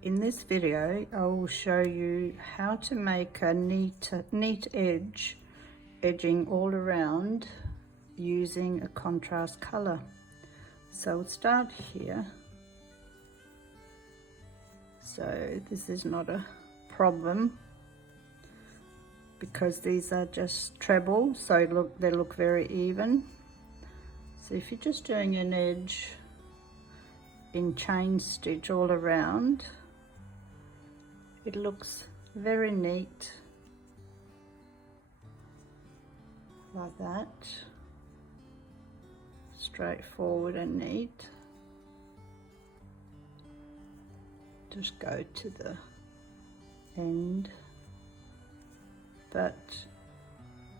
In this video, I will show you how to make a neat edging all around using a contrast color. So we'll start here. So this is not a problem because these are just treble, so they look very even. So if you're just doing an edge in chain stitch all around, it looks very neat like that, straightforward and neat. Just go to the end, but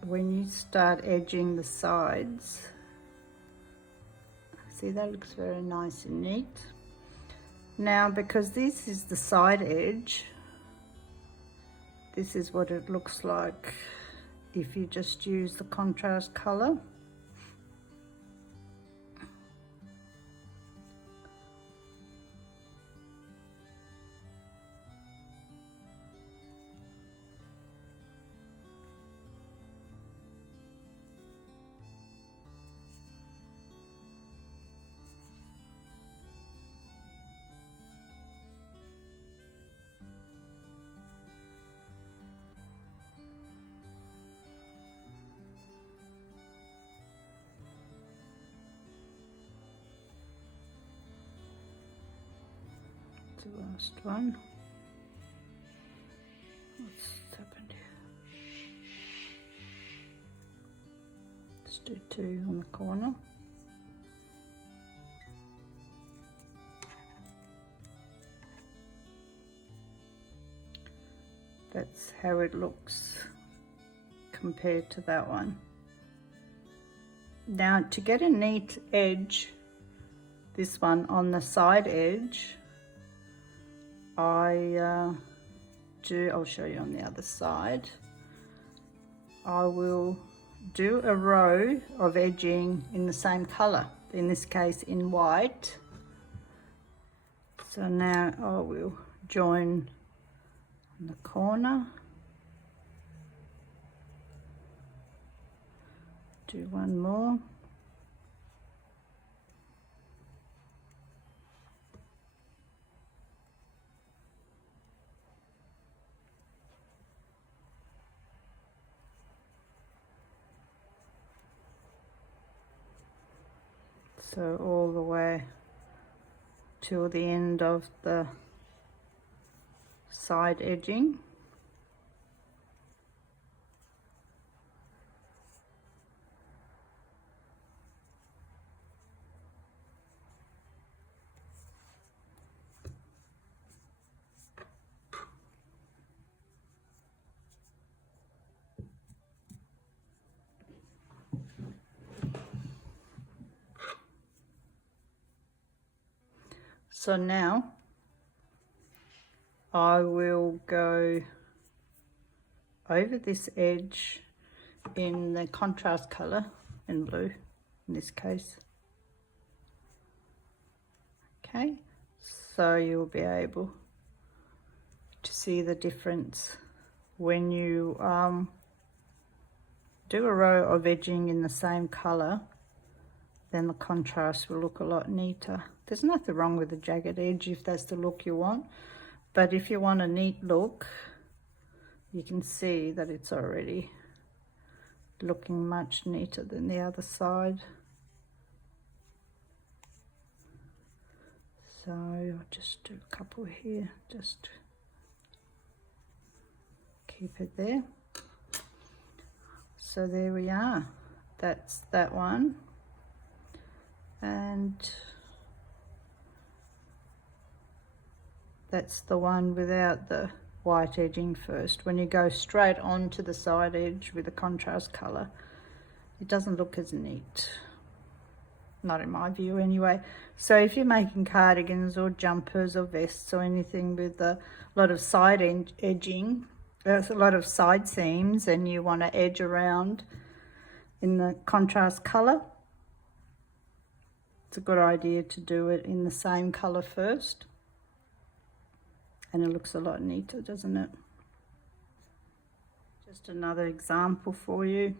when you start edging the sides, see, that looks very nice and neat. Now, because this is the side edge, this is what it looks like if you just use the contrast color. The last one. What's happened here? Let's do two on the corner. That's how it looks compared to that one. Now, to get a neat edge, this one on the side edge, I'll show you on the other side. I will do a row of edging in the same color, in this case in white. So now I will join in the corner, do one more. So all the way till the end of the side edging. So now I will go over this edge in the contrast color, in blue in this case. Okay, so you'll be able to see the difference when you do a row of edging in the same color. Then the contrast will look a lot neater. There's nothing wrong with a jagged edge if that's the look you want, but if you want a neat look, you can see that it's already looking much neater than the other side. So I'll just do a couple here, just keep it there. So there we are, that's that one. And that's the one without the white edging first. When you go straight on to the side edge with a contrast color, it doesn't look as neat, not in my view anyway. So if you're making cardigans or jumpers or vests or anything with a lot of side edging, there's a lot of side seams, and you want to edge around in the contrast color, it's a good idea to do it in the same color first. and it looks a lot neater, doesn't it? Just another example for you.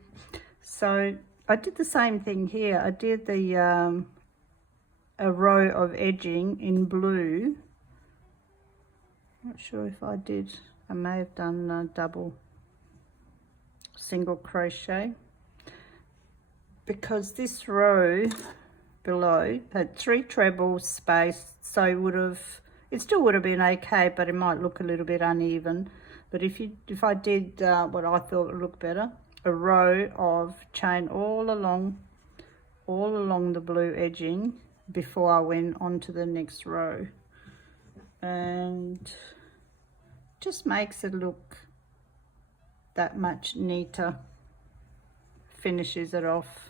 So I did the same thing here. I did the a row of edging in blue. Not sure if I did. I may have done a double single crochet, because this row below had 3 trebles space, so it still would have been okay, but it might look a little bit uneven. But if I did what I thought would look better, a row of chain all along the blue edging before I went on to the next row, and just makes it look that much neater, finishes it off.